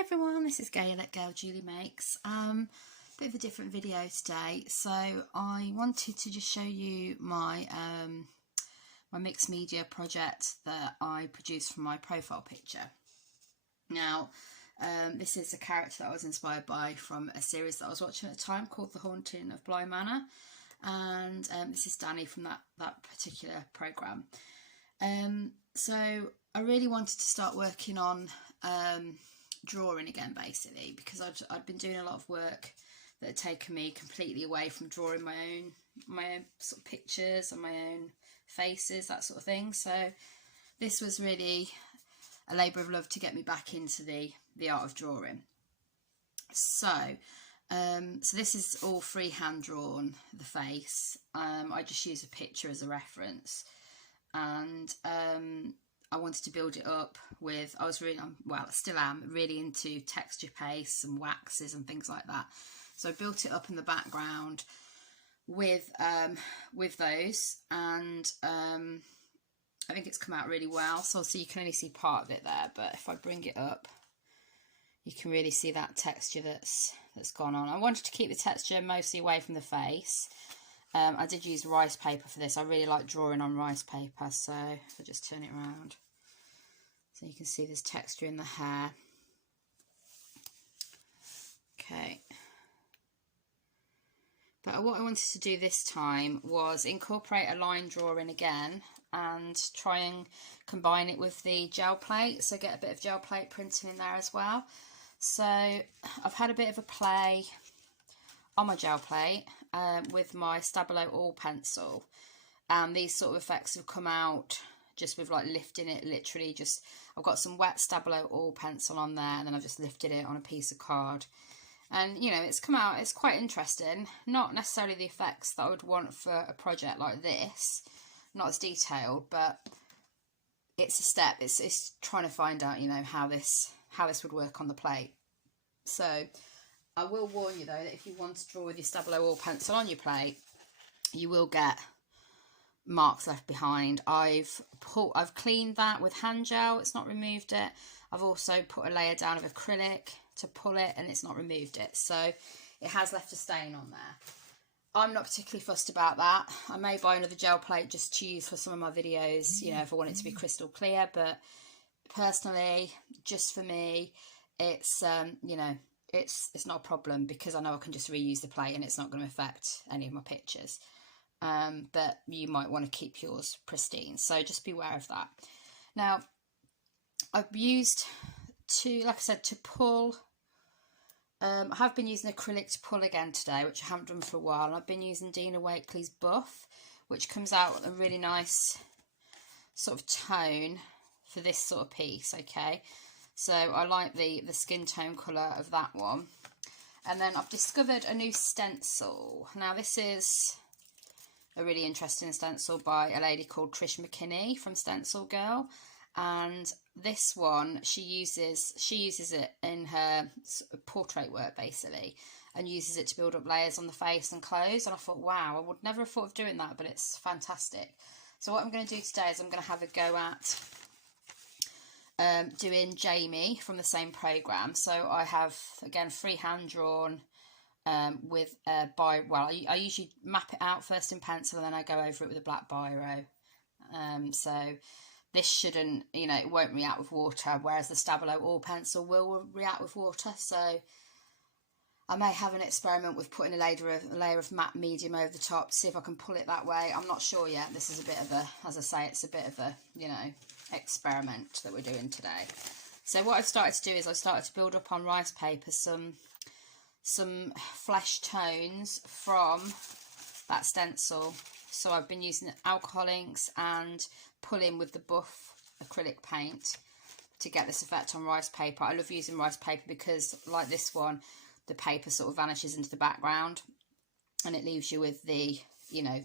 Hi everyone, this is Gail at Gail Julie Makes. Bit of a different video today. So I wanted to just show you my my mixed media project that I produced from my profile picture. Now this is a character that I was inspired by from a series that I was watching at the time called The Haunting of Bly Manor, and this is Danny from that particular programme. So I really wanted to start working on drawing again, basically, because I'd been doing a lot of work that had taken me completely away from drawing my own sort of pictures and my own faces, that sort of thing. So this was really a labour of love to get me back into the art of drawing. So so this is all freehand drawn, the face. I just use a picture as a reference, and I wanted to build it up with, I still am really into texture pastes and waxes and things like that. So I built it up in the background with those, and I think it's come out really well. So you can only see part of it there, but if I bring it up, you can really see that texture that's gone on. I wanted to keep the texture mostly away from the face. I did use rice paper for this. I really like drawing on rice paper, so if I just turn it around, so you can see there's texture in the hair. Okay. But what I wanted to do this time was incorporate a line drawing again and try and combine it with the gel plate, so get a bit of gel plate printing in there as well. So I've had a bit of a play on my gel plate with my Stabilo Oil pencil, and these sort of effects have come out just with like lifting it, literally just, I've got some wet Stabilo Oil pencil on there, and then I've just lifted it on a piece of card, and you know, it's come out, it's quite interesting. Not necessarily the effects that I would want for a project like this, not as detailed, but it's a step. It's trying to find out, you know, how this would work on the plate. So I will warn you though that if you want to draw with your Stabilo Oil pencil on your plate, you will get marks left behind. I've cleaned that with hand gel, it's not removed it. I've also put a layer down of acrylic to pull it, and it's not removed it, so it has left a stain on there. I'm not particularly fussed about that. I may buy another gel plate just to use for some of my videos, you know, if I want it to be crystal clear, but personally, just for me, it's you know, it's not a problem, because I know I can just reuse the plate and it's not going to affect any of my pictures. But you might want to keep yours pristine, so just be aware of that. Now I've used like I said, to pull, I have been using acrylic to pull again today, which I haven't done for a while, and I've been using Dina Wakley's Buff, which comes out with a really nice sort of tone for this sort of piece. Okay, so I like the skin tone colour of that one. And then I've discovered a new stencil. Now this is a really interesting stencil by a lady called Trish Mckinney from Stencilgirl, and this one she uses it in her portrait work basically, and uses it to build up layers on the face and clothes, and I thought, wow, I would never have thought of doing that, but it's fantastic. So what I'm going to do today is I'm going to have a go at doing Jamie from the same programme. So I have, again, freehand drawn with I usually map it out first in pencil, and then I go over it with a black biro. So this shouldn't, you know, it won't react with water, whereas the Stabilo Oil pencil will react with water. So I may have an experiment with putting a layer of matte medium over the top to see if I can pull it that way. I'm not sure yet. This is a bit of a, as I say, it's a bit of a, you know, experiment that we're doing today. So what I've started to do is I've started to build up on rice paper some flesh tones from that stencil. So I've been using alcohol inks and pulling with the Buff acrylic paint to get this effect on rice paper. I love using rice paper because, like this one, the paper sort of vanishes into the background and it leaves you with the, you know,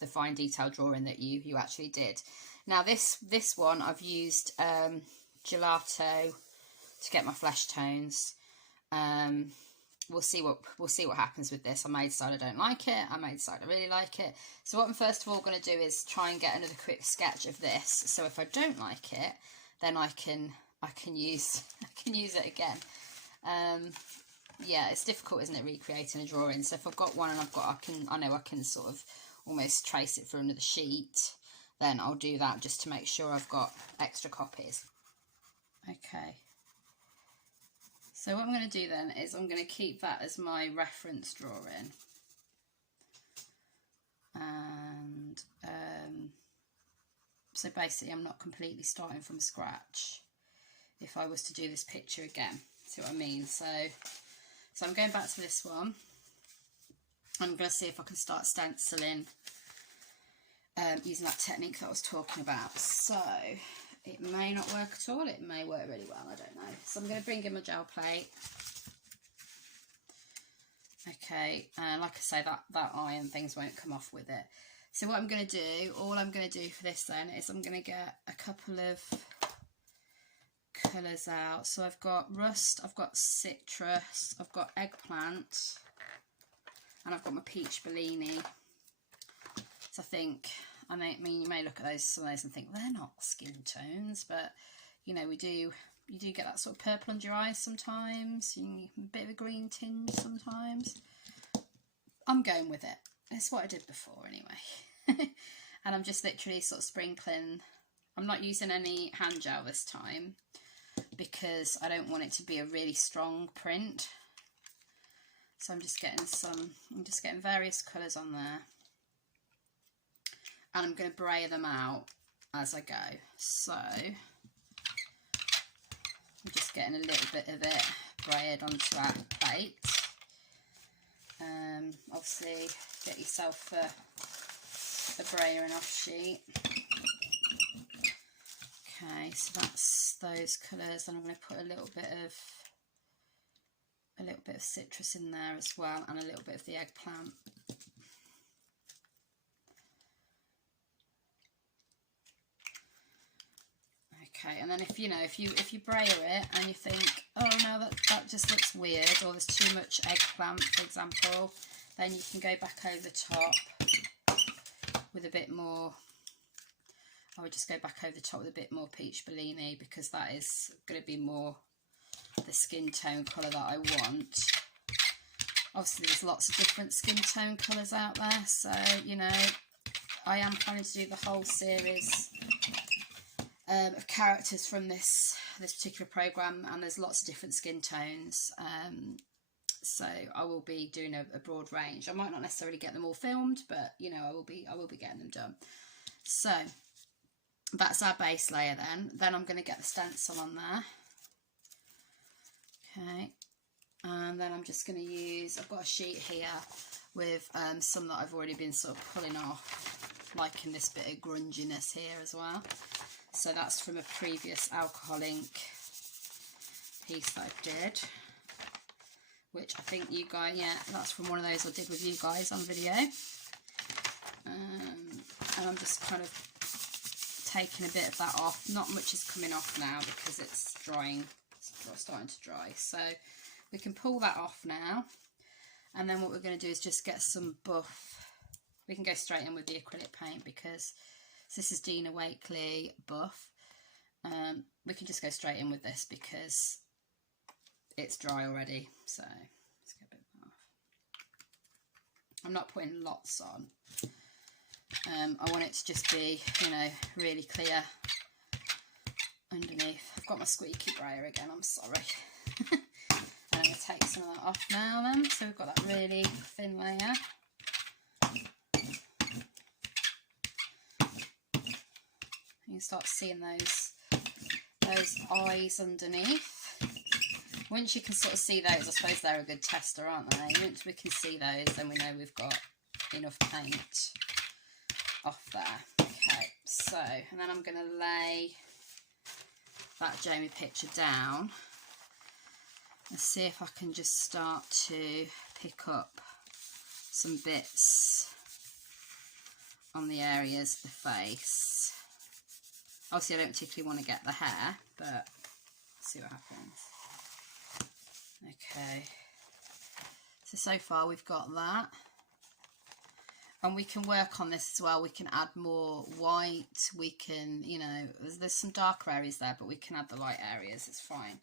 the fine detail drawing that you actually did. Now this one I've used gelato to get my flesh tones. We'll see what happens with this. I may decide I don't like it, I may decide I really like it. So what I'm first of all going to do is try and get another quick sketch of this, so if I don't like it, then I can use can use it again. Yeah, it's difficult, isn't it, recreating a drawing? So if I've got one and I know I can sort of almost trace it through another sheet, then I'll do that just to make sure I've got extra copies. Okay. So what I'm going to do then is I'm going to keep that as my reference drawing. And so basically I'm not completely starting from scratch if I was to do this picture again. See what I mean? So I'm going back to this one. I'm going to see if I can start stenciling using that technique that I was talking about. So it may not work at all, it may work really well, I don't know. So I'm going to bring in my gel plate. Okay, and like I say, that eye and things won't come off with it. So what I'm going to do, all I'm going to do for this then is I'm going to get a couple of colours out. So I've got rust, I've got citrus, I've got eggplant, and I've got my peach Bellini. So I mean, you may look at some of those and think they're not skin tones, but you know, you do get that sort of purple under your eyes sometimes, a bit of a green tinge sometimes. I'm going with it. It's what I did before anyway. And I'm just literally sort of sprinkling. I'm not using any hand gel this time because I don't want it to be a really strong print. So I'm just getting various colours on there. And I'm going to brayer them out as I go. So I'm just getting a little bit of it brayered onto our plate. Obviously get yourself a brayering off sheet. Okay, so that's those colours. Then I'm going to put a little bit of citrus in there as well, and a little bit of the eggplant. Okay, and then if you brayer it and you think, oh no, that just looks weird, or there's too much eggplant, for example, then you can go back over the top with a bit more. I would just go back over the top with a bit more peach Bellini, because that is going to be more the skin tone colour that I want. Obviously there's lots of different skin tone colours out there, so you know, I am planning to do the whole series of characters from this particular programme, and there's lots of different skin tones, so I will be doing a broad range. I might not necessarily get them all filmed, but you know, I will be getting them done. So that's our base layer then I'm going to get the stencil on there. Okay, and then I'm just going to use, I've got a sheet here with some that I've already been sort of pulling off, liking this bit of grunginess here as well. So that's from a previous alcohol ink piece that I did, which I think you guys, yeah, that's from one of those I did with you guys on video. And I'm just kind of taking a bit of that off. Not much is coming off now because it's drying, it's starting to dry. So we can pull that off now. And then what we're going to do is just get some buff. We can go straight in with the acrylic paint because this is Dina Wakley buff. We can just go straight in with this because it's dry already. So let's get a bit of that off. I'm not putting lots on. I want it to just be, you know, really clear underneath. I've got my squeaky brayer again, I'm sorry. And I'm going to take some of that off now then. So we've got that really thin layer. You can start seeing those eyes underneath. Once you can sort of see those, I suppose they're a good tester, aren't they? Once we can see those, then we know we've got enough paint off there. Okay, so, and then I'm going to lay that Jamie picture down and see if I can just start to pick up some bits on the areas of the face. Obviously I don't particularly want to get the hair, but let's see what happens. Okay, so far we've got that. And we can work on this as well. We can add more white. We can, you know, there's some darker areas there, but we can add the light areas. It's fine.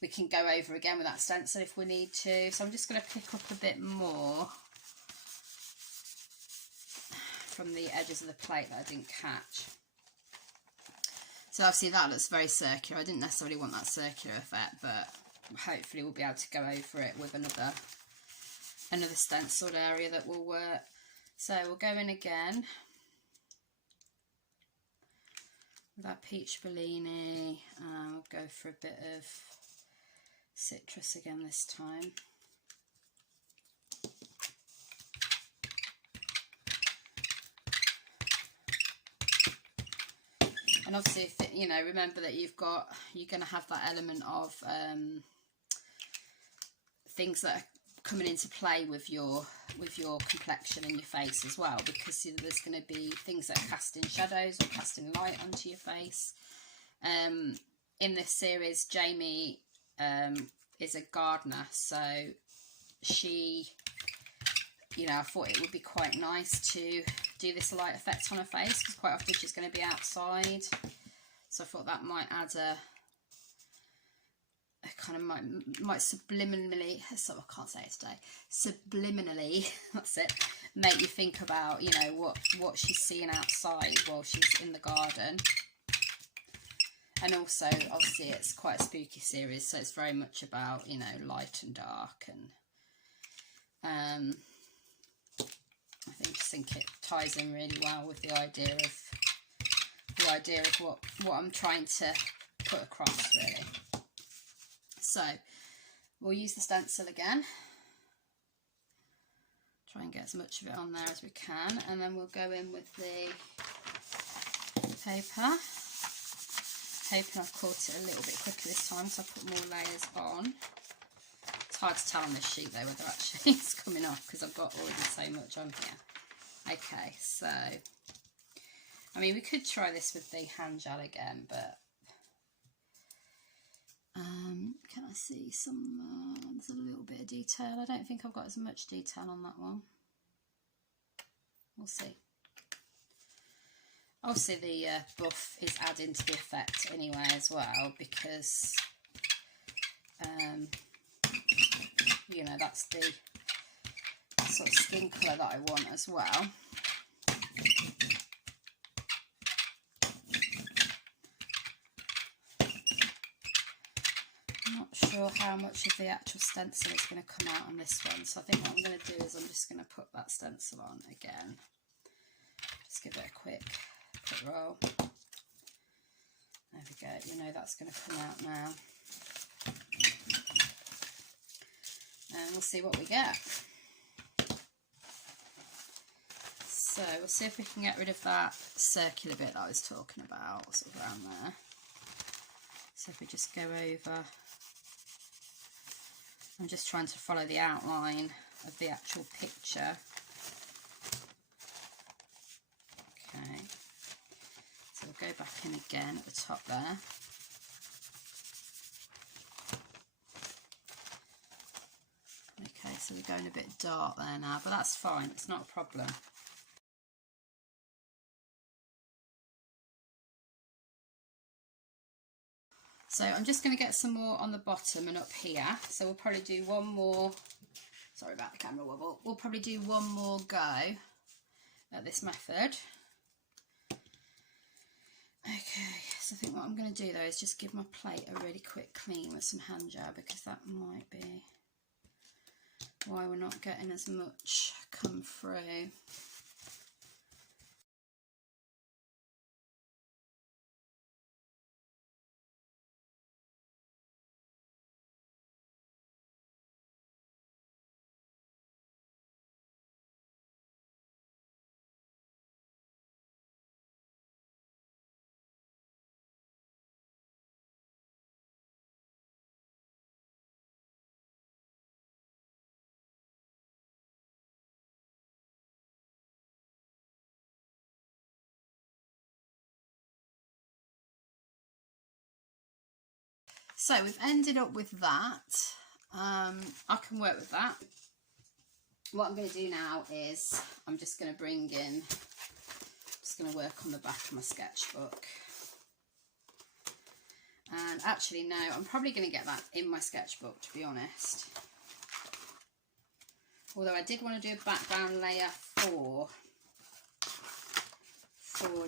we can go over again with that stencil if we need to. So I'm just going to pick up a bit more from the edges of the plate that I didn't catch. So obviously that looks very circular. I didn't necessarily want that circular effect, but hopefully we'll be able to go over it with another stenciled area that will work. So we'll go in again with that peach Bellini. We'll go for a bit of citrus again this time. And obviously, if it, you know, remember that you're going to have that element of things that are coming into play with your complexion and your face as well, because you know, there's going to be things that are casting shadows or casting light onto your face. In this series, Jamie is a gardener, so she, you know, I thought it would be quite nice to do this light effect on her face, because quite often she's going to be outside, so I thought that might add a kind of might subliminally, so I can't say it today, subliminally, that's it, make you think about, you know, what she's seeing outside while she's in the garden. And also obviously it's quite a spooky series, so it's very much about, you know, light and dark, and I just think it ties in really well with the idea of what I'm trying to put across, really. So we'll use the stencil again, try and get as much of it on there as we can, and then we'll go in with the paper. Hoping I've caught it a little bit quicker this time, so I put more layers on. It's hard to tell on this sheet though whether actually it's coming off, because I've got already so much on here. Okay, so I mean, we could try this with the hand gel again, but can I see some, there's a little bit of detail. I don't think I've got as much detail on that one. We'll see. Obviously the buff is adding to the effect anyway as well, because you know, that's the sort of skin colour that I want as well. I'm not sure how much of the actual stencil is going to come out on this one, so I think what I'm going to do is I'm just going to put that stencil on again. Just give it a quick roll. There we go, we know that's going to come out now. And we'll see what we get. So we'll see if we can get rid of that circular bit that I was talking about, sort of around there. So if we just go over, I'm just trying to follow the outline of the actual picture. Okay. So we'll go back in again at the top there. Okay, so we're going a bit dark there now, but that's fine, it's not a problem. So I'm just going to get some more on the bottom and up here. So we'll probably do one more, sorry about the camera wobble, we'll probably do one more go at this method. Okay, so I think what I'm going to do though is just give my plate a really quick clean with some hand gel, because that might be why we're not getting as much come through. So we've ended up with that. I can work with that. What I'm going to do now is I'm just going to bring in, just going to work on the back of my sketchbook. And actually, no, I'm probably going to get that in my sketchbook, to be honest. Although I did want to do a background layer for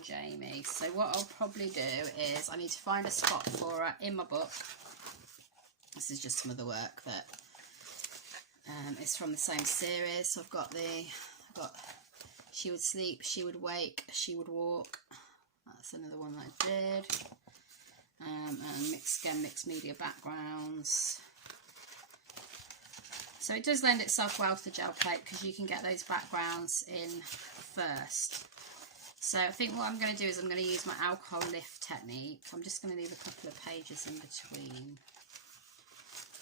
Jamie. So what I'll probably do is I need to find a spot for her in my book. This is just some of the work that is from the same series. So I've got She Would Sleep, She Would Wake, She Would Walk. That's another one that I did. And mixed media backgrounds. So it does lend itself well to the gel plate because you can get those backgrounds in first. So I think what I'm going to do is I'm going to use my alcohol lift technique. I'm just going to leave a couple of pages in between.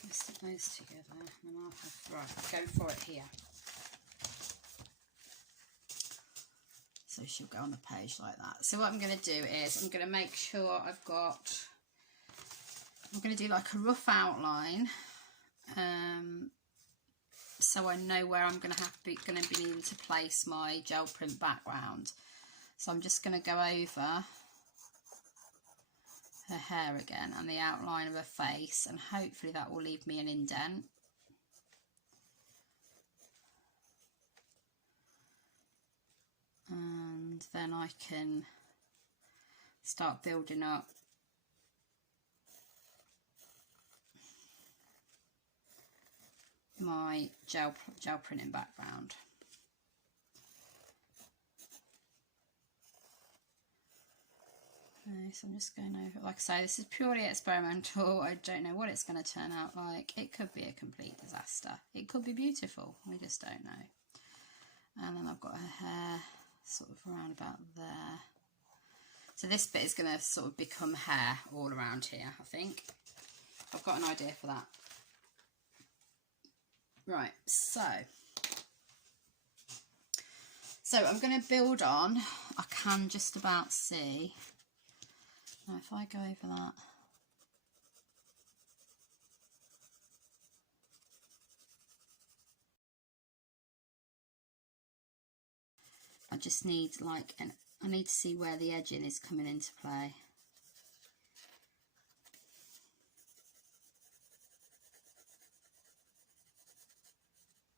Let's stick those together. And I'll have, right, I'll go for it here. So she'll go on the page like that. So what I'm going to do is I'm going to make sure I'm going to do like a rough outline. So I know where I'm going to be needing to place my gel print background. So I'm just going to go over her hair again and the outline of her face, and hopefully that will leave me an indent. And then I can start building up my gel printing background. Okay, so I'm just going over, like I say, this is purely experimental. I don't know what it's going to turn out like. It could be a complete disaster. It could be beautiful. We just don't know. And then I've got her hair sort of around about there. So this bit is going to sort of become hair all around here, I think. I've got an idea for that. Right, so I'm going to build on. I can just about see. Now if I go over that. I just need I need to see where the edging is coming into play.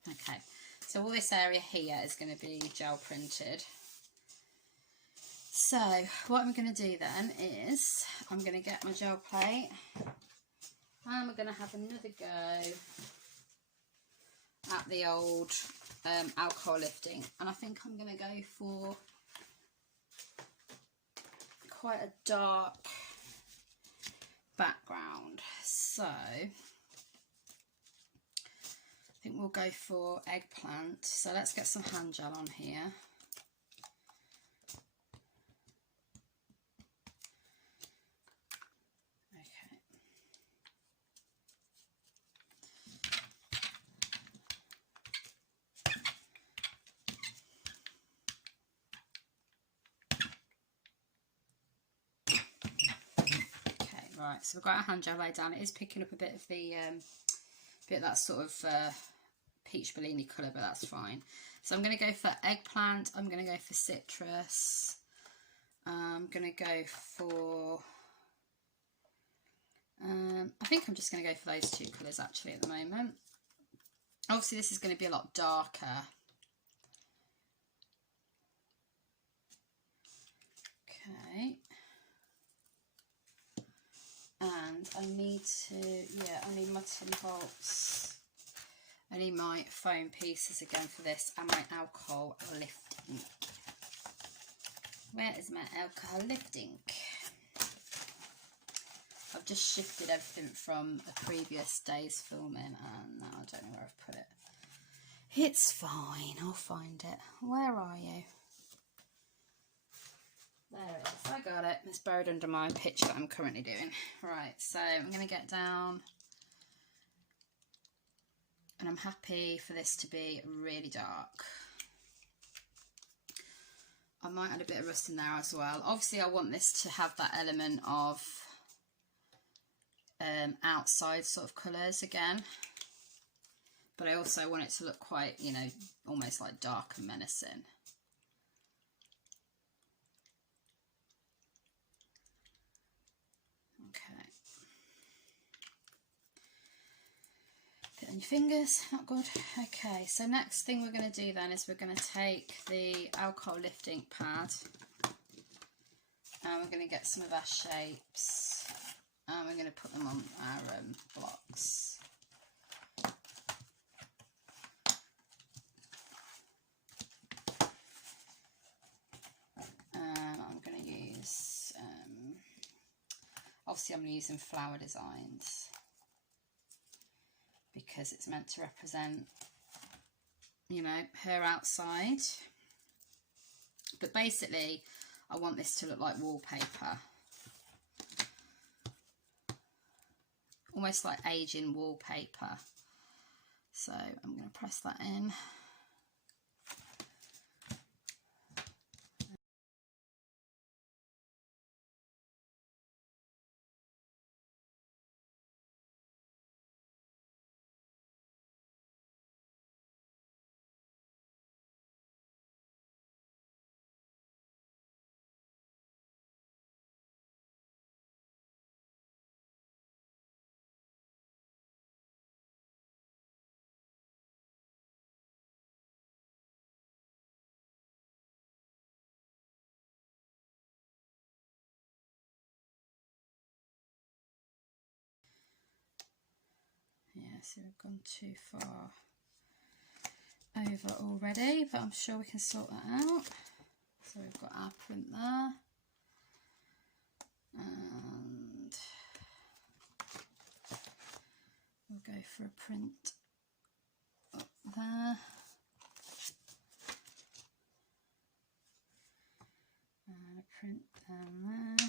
Okay, so all this area here is going to be gel printed. So what I'm going to do then is I'm going to get my gel plate and we're going to have another go at the old alcohol lifting, and I think I'm going to go for quite a dark background. So I think we'll go for eggplant. So let's get some hand gel on here. Right, so we've got our hand gel laid down. It is picking up a bit of the bit of that sort of peach Bellini colour, but that's fine. So I'm going to go for eggplant. I'm going to go for citrus. I'm going to go for I think I'm just going to go for those two colours actually at the moment. Obviously this is going to be a lot darker. Okay. And I need I need my tin bolts. I need my foam pieces again for this, and my alcohol lift ink. Where is my alcohol lift ink? I've just shifted everything from a previous day's filming, and now I don't know where I've put it. It's fine, I'll find it. Where are you? There it is, I got it. It's buried under my picture that I'm currently doing. Right, so I'm going to get down, and I'm happy for this to be really dark. I might add a bit of rust in there as well. Obviously I want this to have that element of outside sort of colours again, but I also want it to look quite, you know, almost like dark and menacing. Okay, on your fingers, not good. Okay, so next thing we're going to do then is we're going to take the alcohol lift ink pad and we're going to get some of our shapes and we're going to put them on our blocks. I'm going to use, obviously I'm using Flower Designs because it's meant to represent, you know, her outside. But basically, I want this to look like wallpaper. Almost like aging wallpaper. So I'm going to press that in. Yeah, so we've gone too far over already, but I'm sure we can sort that out. So we've got our print there, and we'll go for a print up there, and a print down there.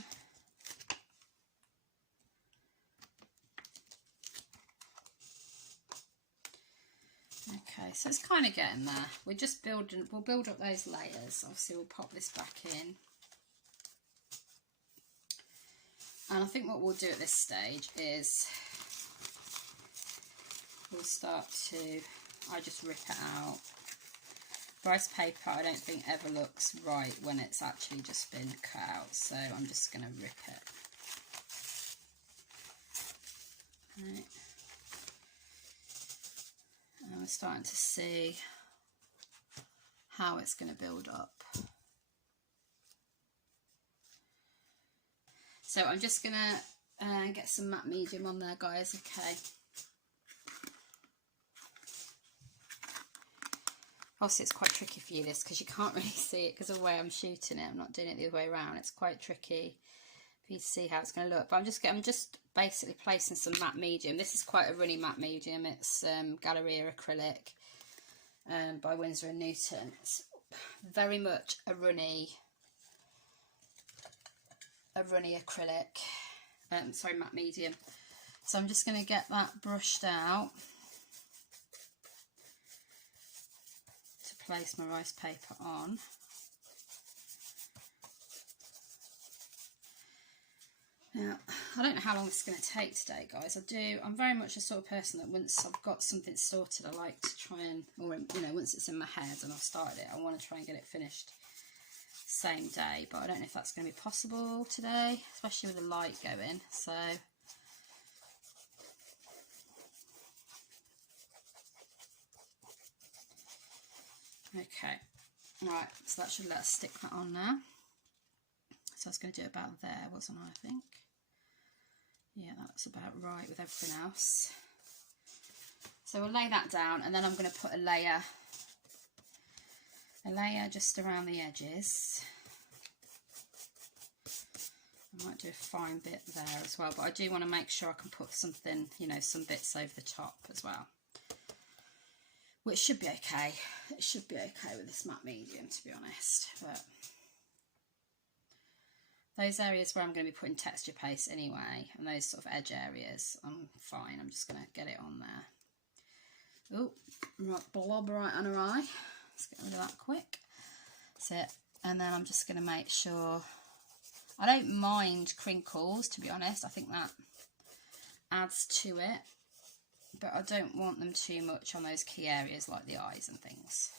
Okay, so it's kind of getting there. We're just building, we'll build up those layers. Obviously we'll pop this back in. And I think what we'll do at this stage is we'll start to, I just rip it out. Rice paper I don't think ever looks right when it's actually just been cut out, so I'm just going to rip it. Right. And we're starting to see how it's going to build up. So I'm just going to get some matte medium on there, guys, okay. Obviously it's quite tricky for you this because you can't really see it because of the way I'm shooting it. I'm not doing it the other way around. It's quite tricky for you to see how it's going to look. But I'm just basically placing some matte medium. This is quite a runny matte medium. It's Galleria acrylic by Winsor & Newton. It's very much a runny acrylic. Sorry, matte medium. So I'm just going to get that brushed out to place my rice paper on. Now, I don't know how long this is going to take today, guys. I'm very much the sort of person that once I've got something sorted, I like to try and, or, you know, once it's in my head and I've started it, I want to try and get it finished same day. But I don't know if that's going to be possible today, especially with the light going. So, okay. Right, so that should let us stick that on now. So I was going to do it about there, wasn't I think? Yeah, that's about right with everything else. So we'll lay that down, and then I'm going to put a layer just around the edges. I might do a fine bit there as well, but I do want to make sure I can put something, you know, some bits over the top as well. Which should be okay. It should be okay with this matte medium, to be honest. But those areas where I'm going to be putting texture paste anyway, and those sort of edge areas, I'm fine. I'm just going to get it on there. Oh, right, blob right on her eye. Let's get rid of that quick. That's it. And then I'm just going to make sure, I don't mind crinkles, to be honest. I think that adds to it. But I don't want them too much on those key areas like the eyes and things.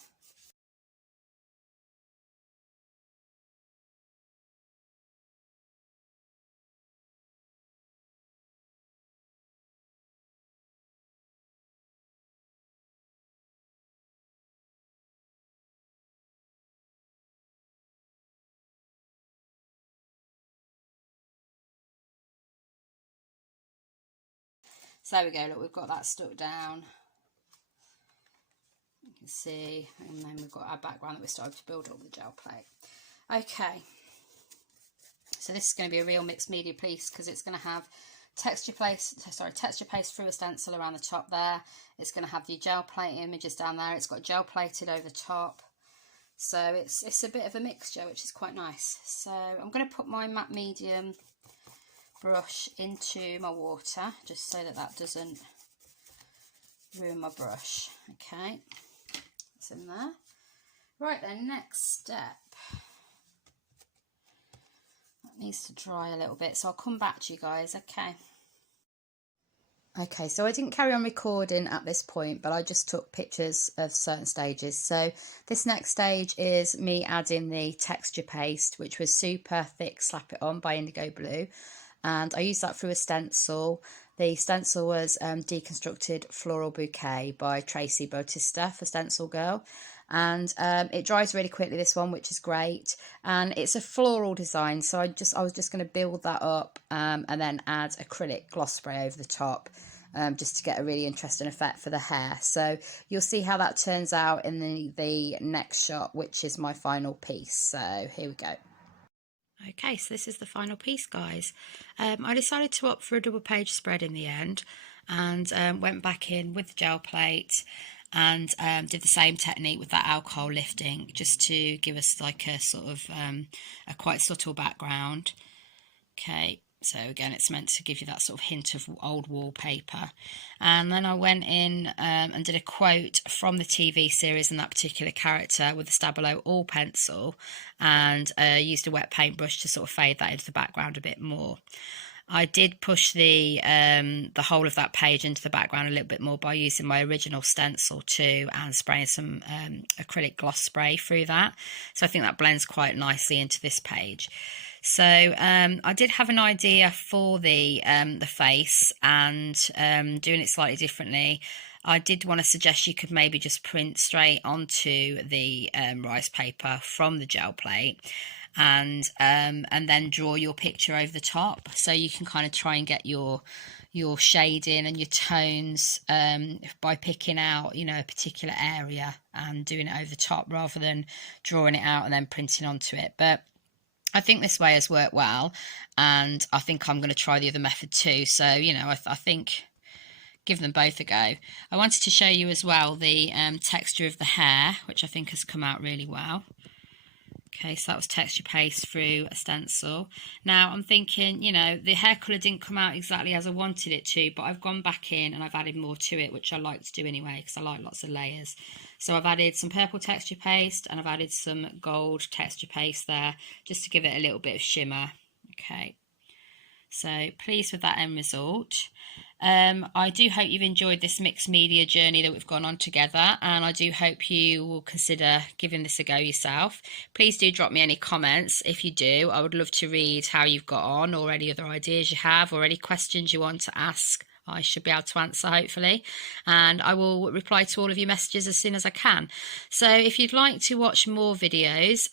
So there we go, look, we've got that stuck down. You can see, and then we've got our background that we're starting to build up with the gel plate. Okay, so this is going to be a real mixed media piece because it's going to have texture paste through a stencil around the top there. It's going to have the gel plate images down there. It's got gel plated over the top. So it's a bit of a mixture, which is quite nice. So I'm going to put my matte medium brush into my water, just so that that doesn't ruin my brush. Okay, it's in there. Right then, next step. That needs to dry a little bit, so I'll come back to you guys, okay? Okay, so I didn't carry on recording at this point, but I just took pictures of certain stages. So this next stage is me adding the texture paste, which was Super Thick Slap It On by Indigo Blue. And I used that through a stencil. The stencil was Deconstructed Floral Bouquet by Traci, Bautista for Stencilgirl. And it dries really quickly, this one, which is great. And it's a floral design, so I was just going to build that up and then add acrylic gloss spray over the top, just to get a really interesting effect for the hair. So you'll see how that turns out in the next shot, which is my final piece. So here we go. Okay, so this is the final piece, guys. I decided to opt for a double page spread in the end, and went back in with the gel plate and did the same technique with that alcohol lifting, just to give us like a sort of a quite subtle background. Okay, so again, it's meant to give you that sort of hint of old wallpaper. And then I went in and did a quote from the TV series and that particular character with the Stabilo All pencil, and used a wet paintbrush to sort of fade that into the background a bit more. I did push the whole of that page into the background a little bit more by using my original stencil too, and spraying some acrylic gloss spray through that. So I think that blends quite nicely into this page. So I did have an idea for the face, and doing it slightly differently. I did want to suggest you could maybe just print straight onto the rice paper from the gel plate, and then draw your picture over the top, so you can kind of try and get your shading and your tones by picking out, you know, a particular area and doing it over the top rather than drawing it out and then printing onto it. But I think this way has worked well, and I think I'm going to try the other method too. So, you know, I think give them both a go. I wanted to show you as well the texture of the hair, which I think has come out really well. Okay, so that was texture paste through a stencil. Now I'm thinking, you know, the hair colour didn't come out exactly as I wanted it to, but I've gone back in and I've added more to it, which I like to do anyway, because I like lots of layers. So I've added some purple texture paste and I've added some gold texture paste there, just to give it a little bit of shimmer. Okay, so pleased with that end result. I do hope you've enjoyed this mixed media journey that we've gone on together, and I do hope you will consider giving this a go yourself. Please do drop me any comments if you do. I would love to read how you've got on, or any other ideas you have, or any questions you want to ask. I should be able to answer, hopefully, and I will reply to all of your messages as soon as I can. So if you'd like to watch more videos,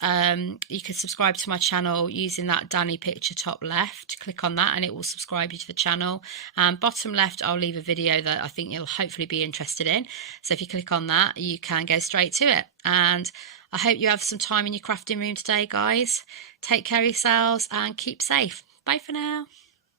you can subscribe to my channel using that Danny picture top left. Click on that and it will subscribe you to the channel, and bottom left I'll leave a video that I think you'll hopefully be interested in. So if you click on that, you can go straight to it. And I hope you have some time in your crafting room today, guys. Take care of yourselves and keep safe. Bye for now.